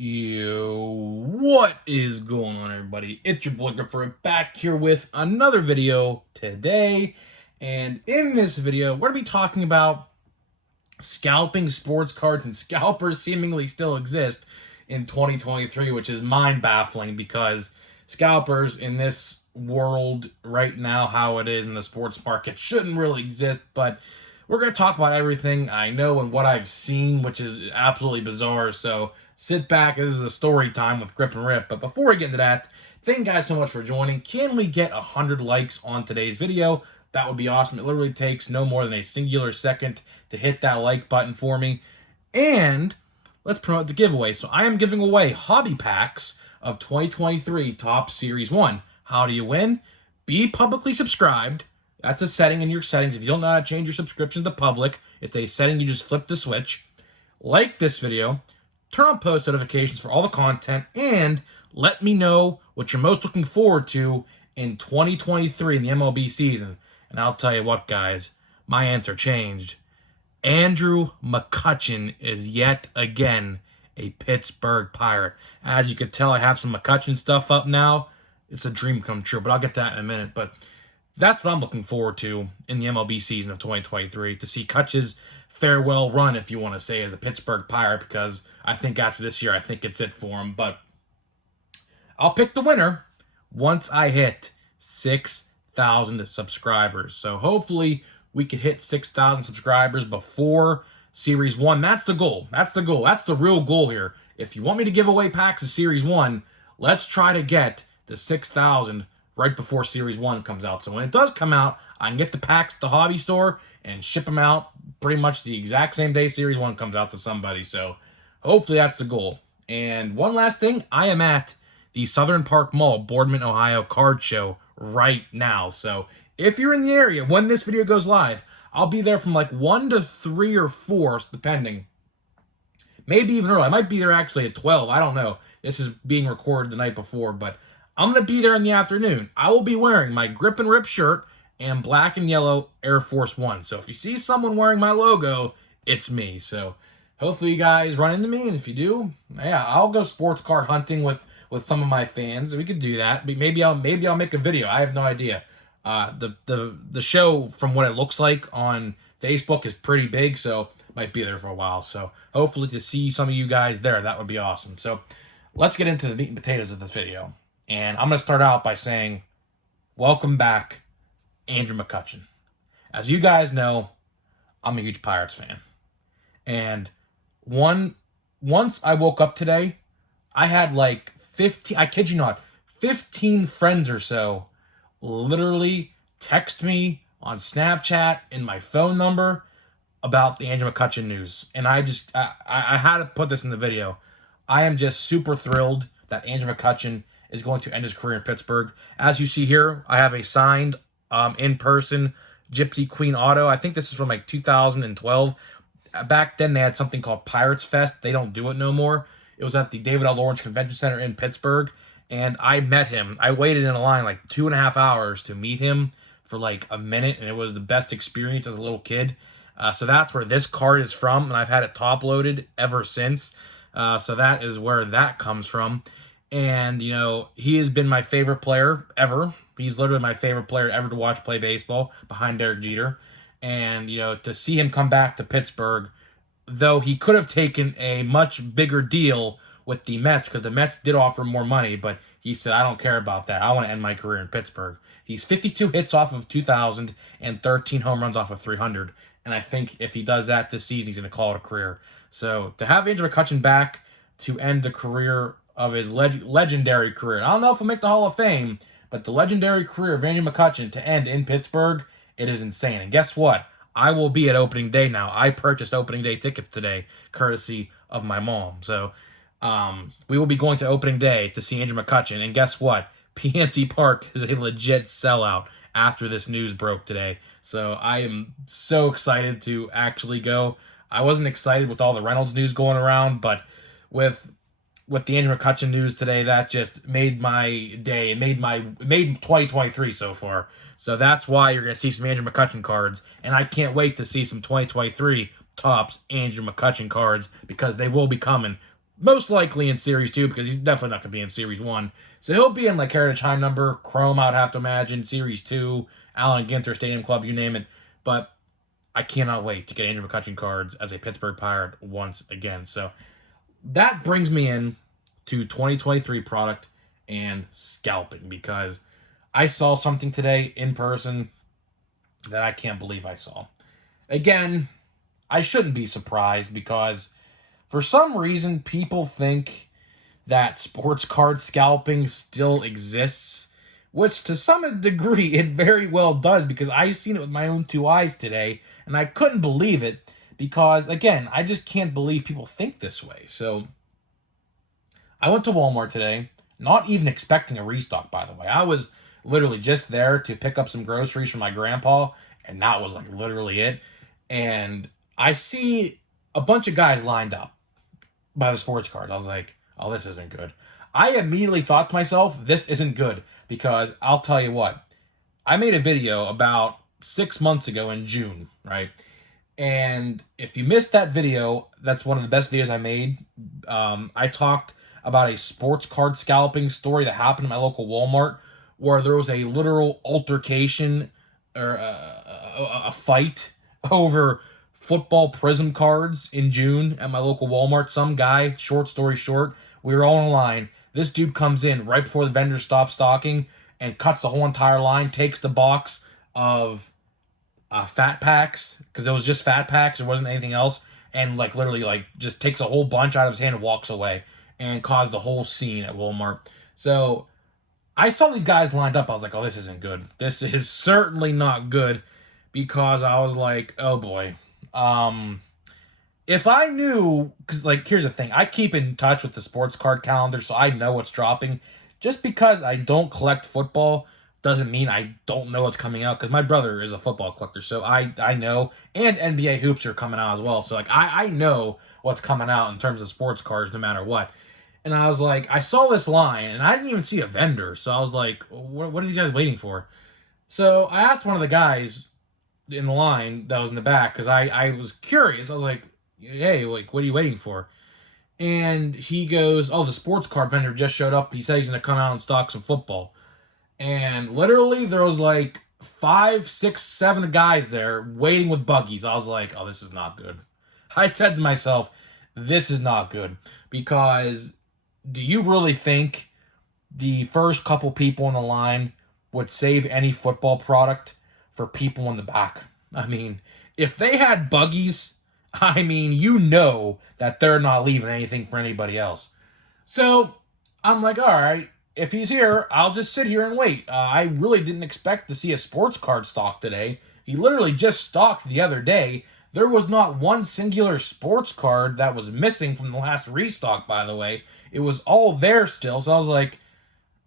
Yo, what is going on, everybody? It's your boy Gripper back here with another video today. And in this video, we're going to be talking about scalping sports cards, and scalpers seemingly still exist in 2023, which is mind-baffling because scalpers in this world right now, how it is in the sports market, shouldn't really exist. But we're going to talk about everything I know and what I've seen, which is absolutely bizarre. So sit back. This is a story time with Grip and Rip. But before we get into that, thank you guys so much for joining. Can we get 100 likes on today's video? That would be awesome. It literally takes no more than a singular second to hit that like button for me. And let's promote the giveaway. So I am giving away hobby packs of 2023 Top Series 1. How do you win? Be publicly subscribed. That's a setting in your settings. If you don't know how to change your subscription to public, it's a setting. You just flip the switch. Like this video. Turn on post notifications for all the content. And let me know what you're most looking forward to in 2023 in the MLB season. And I'll tell you what, guys. My answer changed. Andrew McCutchen is yet again a Pittsburgh Pirate. As you can tell, I have some McCutchen stuff up now. It's a dream come true, but I'll get to that in a minute. But that's what I'm looking forward to in the MLB season of 2023, to see Kutch's farewell run, if you want to say, as a Pittsburgh Pirate, because I think after this year, I think it's it for him. But I'll pick the winner once I hit 6,000 subscribers. So hopefully we can hit 6,000 subscribers before Series 1. That's the goal. That's the goal. That's the real goal here. If you want me to give away packs of Series 1, let's try to get to 6,000 right before Series 1 comes out. So when it does come out, I can get the packs at the hobby store and ship them out pretty much the exact same day Series 1 comes out to somebody. So hopefully that's the goal. And one last thing, I am at the Southern Park Mall, Boardman, Ohio card show right now. So if you're in the area when this video goes live, I'll be there from like 1 to 3 or 4, depending. Maybe even early. I might be there actually at 12. I don't know. This is being recorded the night before, but I'm going to be there in the afternoon. I will be wearing my Grip and Rip shirt and black and yellow Air Force One. So if you see someone wearing my logo, it's me. So hopefully you guys run into me, and if you do, yeah, I'll go sports card hunting with some of my fans. We could do that. Maybe I'll make a video. I have no idea. The show, from what it looks like on Facebook, is pretty big, so might be there for a while. So hopefully to see some of you guys there, that would be awesome. So let's get into the meat and potatoes of this video. And I'm going to start out by saying, welcome back, Andrew McCutchen. As you guys know, I'm a huge Pirates fan. And once I woke up today, I had like 15, I kid you not, 15 friends or so literally text me on Snapchat and my phone number about the Andrew McCutchen news. And I had to put this in the video. I am just super thrilled that Andrew McCutchen is going to end his career in Pittsburgh. As you see here, I have a signed in-person Gypsy Queen auto. I think this is from like 2012. Back then, they had something called Pirates Fest. They don't do it no more. It was at the David L. Lawrence Convention Center in Pittsburgh, and I met him. I waited in a line like 2.5 hours to meet him for like a minute, and it was the best experience as a little kid. So that's where this card is from, and I've had it top-loaded ever since. So that is where that comes from. And, you know, he has been my favorite player ever. He's literally my favorite player ever to watch play baseball, behind Derek Jeter. And, you know, to see him come back to Pittsburgh, though he could have taken a much bigger deal with the Mets, because the Mets did offer more money, but he said, I don't care about that. I want to end my career in Pittsburgh. He's 52 hits off of 2,000 and 13 home runs off of 300. And I think if he does that this season, he's going to call it a career. So to have Andrew McCutchen back to end the career of his legendary career, I don't know if he'll make the Hall of Fame, but the legendary career of Andrew McCutchen to end in Pittsburgh, it is insane. And guess what? I will be at opening day now. I purchased opening day tickets today, courtesy of my mom. So we will be going to opening day to see Andrew McCutchen. And guess what? PNC Park is a legit sellout after this news broke today. So I am so excited to actually go. I wasn't excited with all the Reynolds news going around, but with the Andrew McCutchen news today, that just made my day. It made 2023 so far. So that's why you're going to see some Andrew McCutchen cards. And I can't wait to see some 2023 Topps Andrew McCutchen cards, because they will be coming most likely in Series 2 because he's definitely not going to be in Series 1. So he'll be in like Heritage High Number, Chrome, I'd have to imagine, Series 2, Allen Ginter, Stadium Club, you name it. But I cannot wait to get Andrew McCutchen cards as a Pittsburgh Pirate once again. So that brings me in to 2023 product and scalping because I saw something today in person that I can't believe I saw. Again, I shouldn't be surprised because for some reason people think that sports card scalping still exists, which to some degree it very well does because I seen it with my own two eyes today and I couldn't believe it because, again, I just can't believe people think this way. So I went to Walmart today, not even expecting a restock, by the way. I was literally just there to pick up some groceries for my grandpa, and that was like literally it. And I see a bunch of guys lined up by the sports card. I was like, oh, this isn't good. I immediately thought to myself, this isn't good because I'll tell you what, I made a video about 6 months ago in June, right? And if you missed that video, that's one of the best videos I made. I talked about a sports card scalping story that happened in my local Walmart where there was a literal altercation or a fight over football prism cards in June at my local Walmart. Some guy, short story short, we were all in line. This dude comes in right before the vendor stops stocking and cuts the whole entire line, takes the box of fat packs, because it was just fat packs, there wasn't anything else, and like literally like just takes a whole bunch out of his hand and walks away and caused the whole scene at Walmart. So I saw these guys lined up. I was like, oh, this isn't good. This is certainly not good because I was like, oh boy. If I knew, because like here's the thing, I keep in touch with the sports card calendar, so I know what's dropping. Just because I don't collect football doesn't mean I don't know what's coming out, because my brother is a football collector, so I know, and NBA hoops are coming out as well, so like I know what's coming out in terms of sports cards no matter what. And I was like, I saw this line and I didn't even see a vendor, so I was like, what are these guys waiting for? So I asked one of the guys in the line that was in the back, because I was curious. I was like, hey, like, what are you waiting for? And he goes, oh, the sports card vendor just showed up. He said he's going to come out and stock some football. And literally there was like 5, 6, 7 guys there waiting with buggies. I was like, oh, this is not good. I said to myself, this is not good. Because do you really think the first couple people in the line would save any football product for people in the back? I mean, if they had buggies, I mean, you know that they're not leaving anything for anybody else. So I'm like, all right, if he's here, I'll just sit here and wait. I really didn't expect to see a sports card stock today. He literally just stocked the other day. There was not one singular sports card that was missing from the last restock, by the way. It was all there still. So I was like,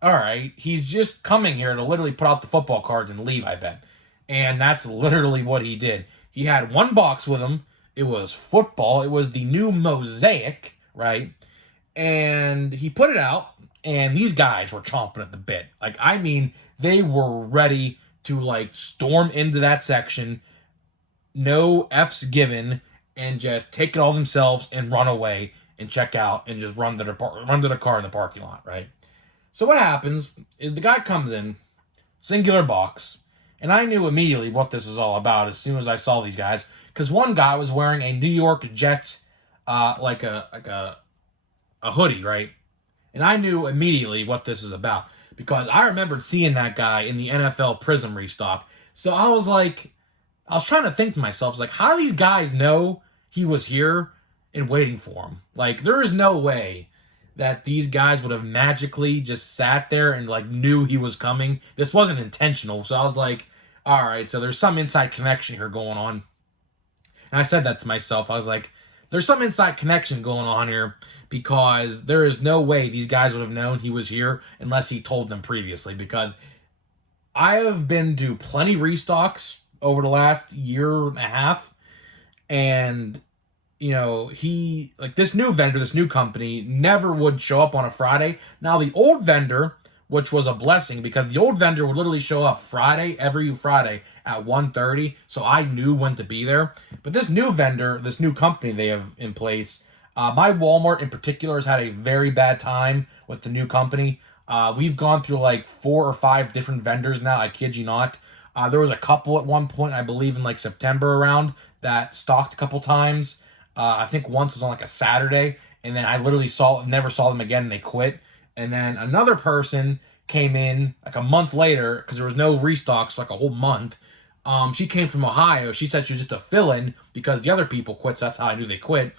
all right, he's just coming here to literally put out the football cards and leave, I bet. And that's literally what he did. He had one box with him. It was football. It was the new Mosaic, right? And he put it out, and these guys were chomping at the bit. Like, I mean, they were ready to, like, storm into that section, no F's given, and just take it all themselves and run away and check out and just run to the car in the parking lot, right? So what happens is the guy comes in, singular box, and I knew immediately what this was all about as soon as I saw these guys, because one guy was wearing a New York Jets, like a hoodie, right? And I knew immediately what this is about because I remembered seeing that guy in the NFL Prism restock. So I was like, I was trying to think to myself, like, how do these guys know he was here and waiting for him? Like, there is no way that these guys would have magically just sat there and like knew he was coming. This wasn't intentional. So I was like, all right, so there's some inside connection here going on. And I said that to myself. I was like, there's some inside connection going on here because there is no way these guys would have known he was here unless he told them previously, because I have been to plenty restocks over the last year and a half, and you know, he, like, this new vendor, this new company never would show up on a Friday. Now the old vendor, which was a blessing because the old vendor would literally show up every Friday at 1:30, so I knew when to be there. But this new vendor, this new company they have in place, My Walmart in particular has had a very bad time with the new company. We've gone through like 4 or 5 different vendors now. I kid you not. There was a couple at one point, I believe in like September around, that stocked a couple times. I think once was on like a Saturday, and then I literally never saw them again, and they quit. And then another person came in like a month later because there was no restocks for like a whole month. She came from Ohio. She said she was just a fill-in because the other people quit, so that's how I knew they quit.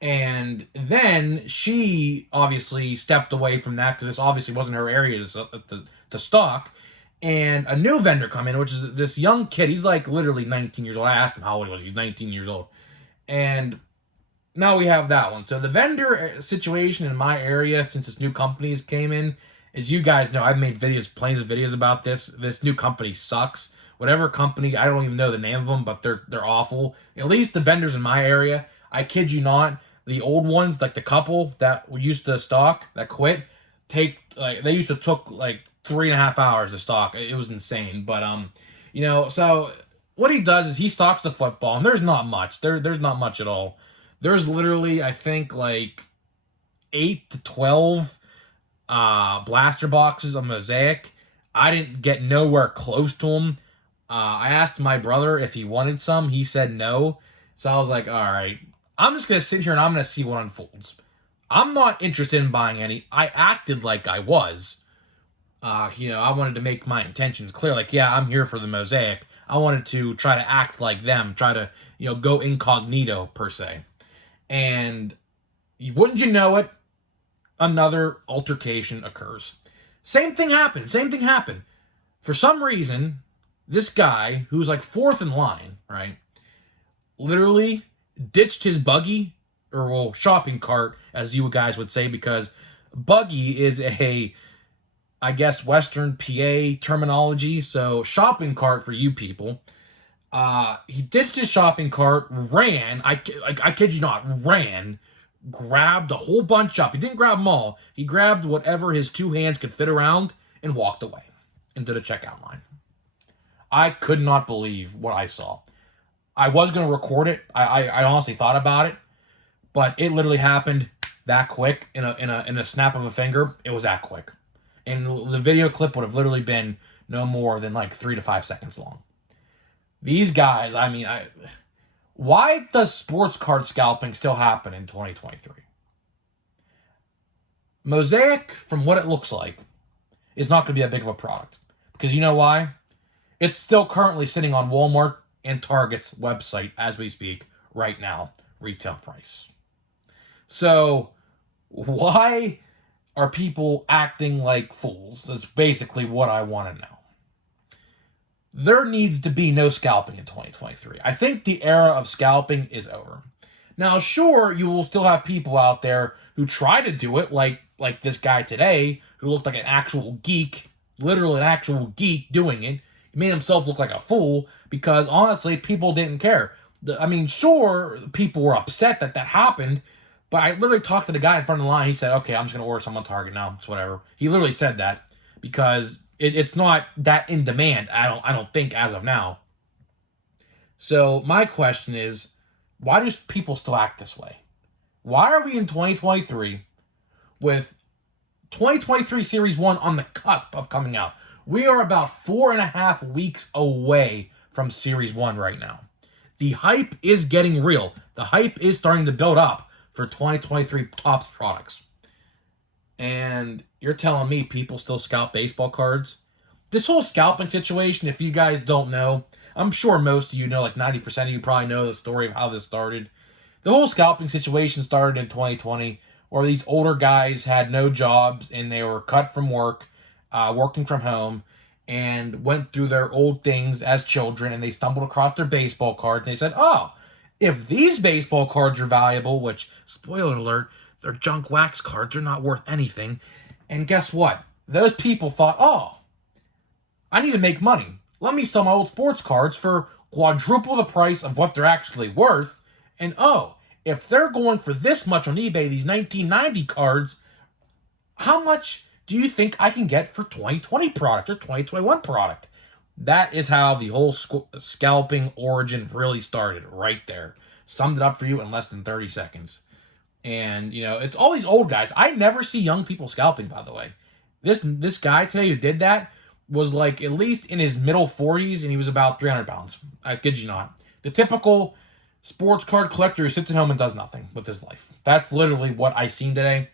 And then she obviously stepped away from that because this obviously wasn't her area to stock. And a new vendor come in, which is this young kid. He's like literally 19 years old. I asked him how old he was. He's 19 years old. And now we have that one. So the vendor situation in my area, since this new companies came in, as you guys know, I've made videos, plenty of videos about this. This new company sucks. Whatever company, I don't even know the name of them, but they're awful. At least the vendors in my area, I kid you not, the old ones, like the couple that used to stock that quit, they used to took like 3.5 hours to stock. It was insane. But so what he does is he stocks the football, and there's not much. There's not much at all. There's literally, I think, like 8 to 12 blaster boxes of Mosaic. I didn't get nowhere close to them. I asked my brother if he wanted some. He said no. So I was like, all right, I'm just going to sit here and I'm going to see what unfolds. I'm not interested in buying any. I acted like I was. I wanted to make my intentions clear. Like, yeah, I'm here for the Mosaic. I wanted to try to act like them, try to, go incognito, per se. And wouldn't you know it, another altercation occurs. Same thing happened. For some reason, this guy, who's like fourth in line, right, literally ditched his buggy, or well, shopping cart, as you guys would say, because buggy is I guess, Western PA terminology. So shopping cart for you people. He ditched his shopping cart, ran. I kid you not, ran, grabbed a whole bunch up. He didn't grab them all. He grabbed whatever his 2 hands could fit around and walked away into the checkout line. I could not believe what I saw. I was going to record it. I honestly thought about it, but it literally happened that quick in a snap of a finger. It was that quick. And the video clip would have literally been no more than like 3 to 5 seconds long. These guys, why does sports card scalping still happen in 2023? Mosaic, from what it looks like, is not going to be that big of a product. Because you know why? It's still currently sitting on Walmart and Target's website as we speak right now, retail price. So, why are people acting like fools? That's basically what I want to know. There needs to be no scalping in 2023. I think the era of scalping is over. Now, sure, you will still have people out there who try to do it, like this guy today, who looked like an actual geek, literally an actual geek doing it. He made himself look like a fool because, honestly, people didn't care. Sure, people were upset that happened, but I literally talked to the guy in front of the line. He said, okay, I'm just going to order some on Target now. It's whatever. He literally said that because it's not that in demand, I don't think, as of now. So my question is, why do people still act this way? Why are we in 2023 with 2023 Series 1 on the cusp of coming out? We are about 4.5 weeks away from Series 1 right now. The hype is getting real. The hype is starting to build up for 2023 Topps products. And you're telling me people still scalp baseball cards? This whole scalping situation, if you guys don't know, I'm sure most of you know, like 90% of you probably know the story of how this started. The whole scalping situation started in 2020, where these older guys had no jobs and they were cut from work, working from home, and went through their old things as children, and they stumbled across their baseball card, and they said, oh, if these baseball cards are valuable, which, spoiler alert, they're junk wax cards, they're not worth anything. And guess what? Those people thought, oh, I need to make money. Let me sell my old sports cards for quadruple the price of what they're actually worth. And oh, if they're going for this much on eBay, these 1990 cards, how much do you think I can get for 2020 product or 2021 product? That is how the whole scalping origin really started, right there. Summed it up for you in less than 30 seconds. And, you know, it's all these old guys. I never see young people scalping, by the way. This guy today who did that was like at least in his middle 40s, and he was about 300 pounds. I kid you not. The typical sports card collector who sits at home and does nothing with his life. That's literally what I seen today.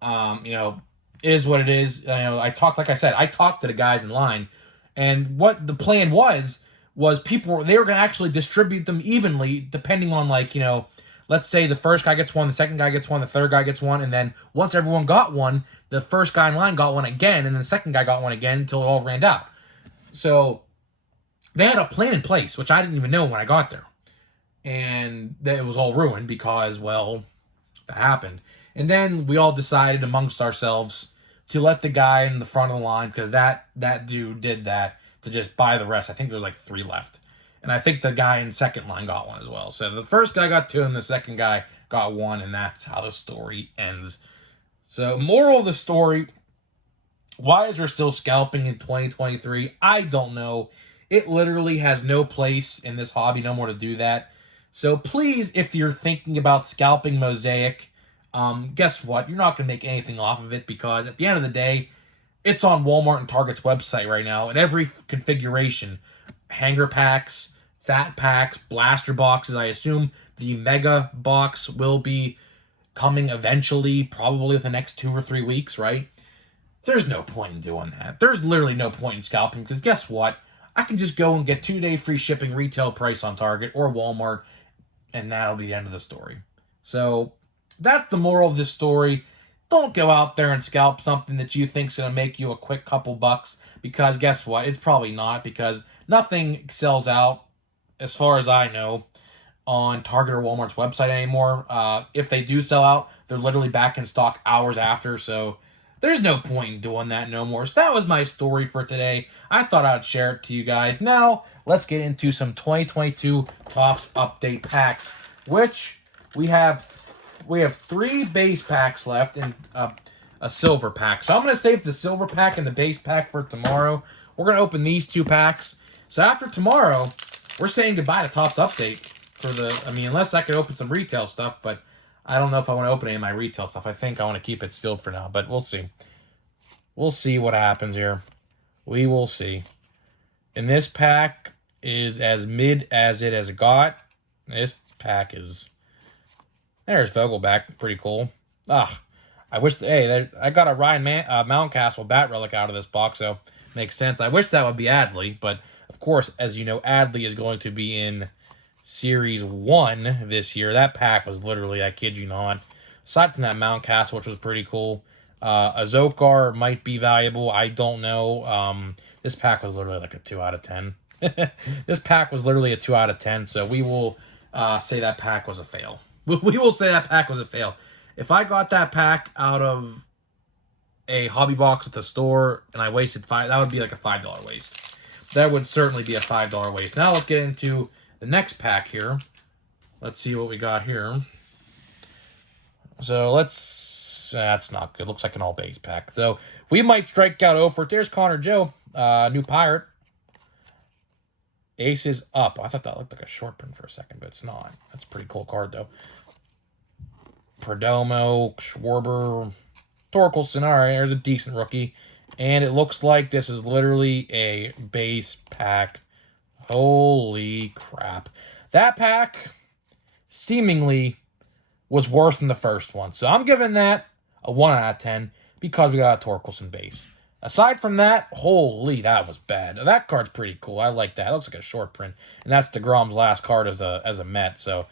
You know, it is what it is. You know, I talked to the guys in line, and what the plan was people they were going to actually distribute them evenly depending on, like, you know, let's say the first guy gets one, the second guy gets one, the third guy gets one, and then once everyone got one, the first guy in line got one again, and then the second guy got one again until it all ran out. So they had a plan in place, which I didn't even know when I got there. And that it was all ruined because, well, that happened. And then we all decided amongst ourselves to let the guy in the front of the line, because that dude did that, to just buy the rest. I think there's like 3 left. And I think the guy in second line got one as well. So the first guy got 2 and the second guy got 1, and that's how the story ends. So moral of the story, why is there still scalping in 2023? I don't know. It literally has no place in this hobby no more to do that. So please, if you're thinking about scalping Mosaic, guess what? You're not going to make anything off of it, because at the end of the day, it's on Walmart and Target's website right now in every configuration. Hanger packs, fat packs, blaster boxes. I assume the mega box will be coming eventually, probably within the next 2 or 3 weeks, right? There's no point in doing that. There's literally no point in scalping, because guess what? I can just go and get 2-day free shipping retail price on Target or Walmart, and that'll be the end of the story. So that's the moral of this story. Don't go out there and scalp something that you think's going to make you a quick couple bucks, because guess what? It's probably not, because nothing sells out, as far as I know, on Target or Walmart's website anymore. If they do sell out, they're literally back in stock hours after, so there's no point in doing that no more. So that was my story for today. I thought I'd share it to you guys. Now, let's get into some 2022 Topps Update packs, which we have 3 base packs left and a silver pack. So I'm going to save the silver pack and the base pack for tomorrow. We're going to open these 2 packs. So after tomorrow, we're saying goodbye to Topps Update for unless I could open some retail stuff, but I don't know if I want to open any of my retail stuff. I think I want to keep it sealed for now, but we'll see. We'll see what happens here. We will see. And this pack is as mid as it has got. This pack is... There's Vogelback. Pretty cool. I wish... I got a Ryan Mountcastle bat relic out of this box, so makes sense. I wish that would be Adley, but of course, as you know, Adley is going to be in Series 1 this year. That pack was literally, I kid you not. Aside from that Mountcastle, which was pretty cool. A Zokar might be valuable. I don't know. This pack was literally like a 2 out of 10. This pack was literally a 2 out of 10, so we will say that pack was a fail. We will say that pack was a fail. If I got that pack out of a hobby box at the store and I wasted $5, that would be like a $5 waste. That would certainly be a $5 waste. Now let's get into the next pack here. Let's see what we got here. So that's not good. Looks like an all base pack. So we might strike out 0 for. There's Connor Joe, new Pirate. Aces up. I thought that looked like a short print for a second, but it's not. That's a pretty cool card, though. Perdomo, Schwarber, Torkelson. All right, there's a decent rookie. And it looks like this is literally a base pack. Holy crap. That pack seemingly was worse than the first one. So I'm giving that a 1 out of 10 because we got a Torkelson base. Aside from that, holy, that was bad. That card's pretty cool. I like that. It looks like a short print. And that's DeGrom's last card as a Met. So,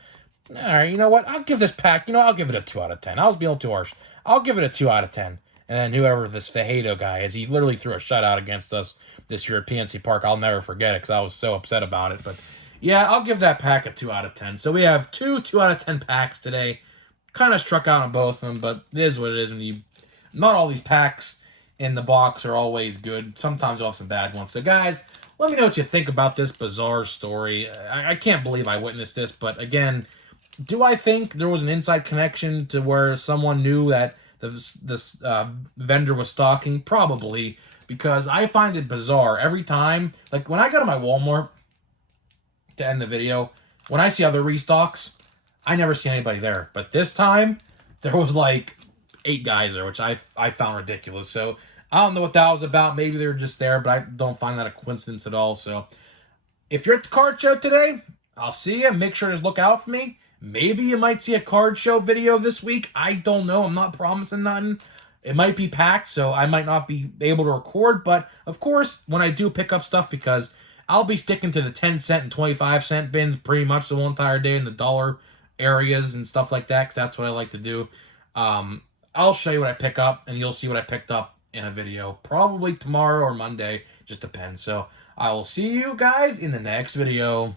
all right, you know what? I'll give this pack, I'll give it a 2 out of 10. I was being too harsh. I'll give it a 2 out of 10. And then whoever this Fajedo guy is, he literally threw a shutout against us this year at PNC Park. I'll never forget it because I was so upset about it. But, yeah, I'll give that pack a 2 out of 10. So we have 2 out of 10 packs today. Kind of struck out on both of them, but it is what it is. Not all these packs in the box are always good. Sometimes you'll have some bad ones. So, guys, let me know what you think about this bizarre story. I can't believe I witnessed this, but, again, do I think there was an inside connection to where someone knew that this vendor was stalking? Probably, because I find it bizarre every time. Like, when I go to my Walmart to end the video, when I see other restocks, I never see anybody there. But this time, there was like 8 guys there, which I found ridiculous. So I don't know what that was about. Maybe they were just there, but I don't find that a coincidence at all. So if you're at the card show today, I'll see you. Make sure to look out for me. Maybe you might see a card show video this week. I don't know. I'm not promising nothing. It might be packed, so I might not be able to record. But, of course, when I do pick up stuff, because I'll be sticking to the 10-cent and 25-cent bins pretty much the whole entire day in the dollar areas and stuff like that, because that's what I like to do. I'll show you what I pick up, and you'll see what I picked up in a video. Probably tomorrow or Monday. Just depends. So, I will see you guys in the next video.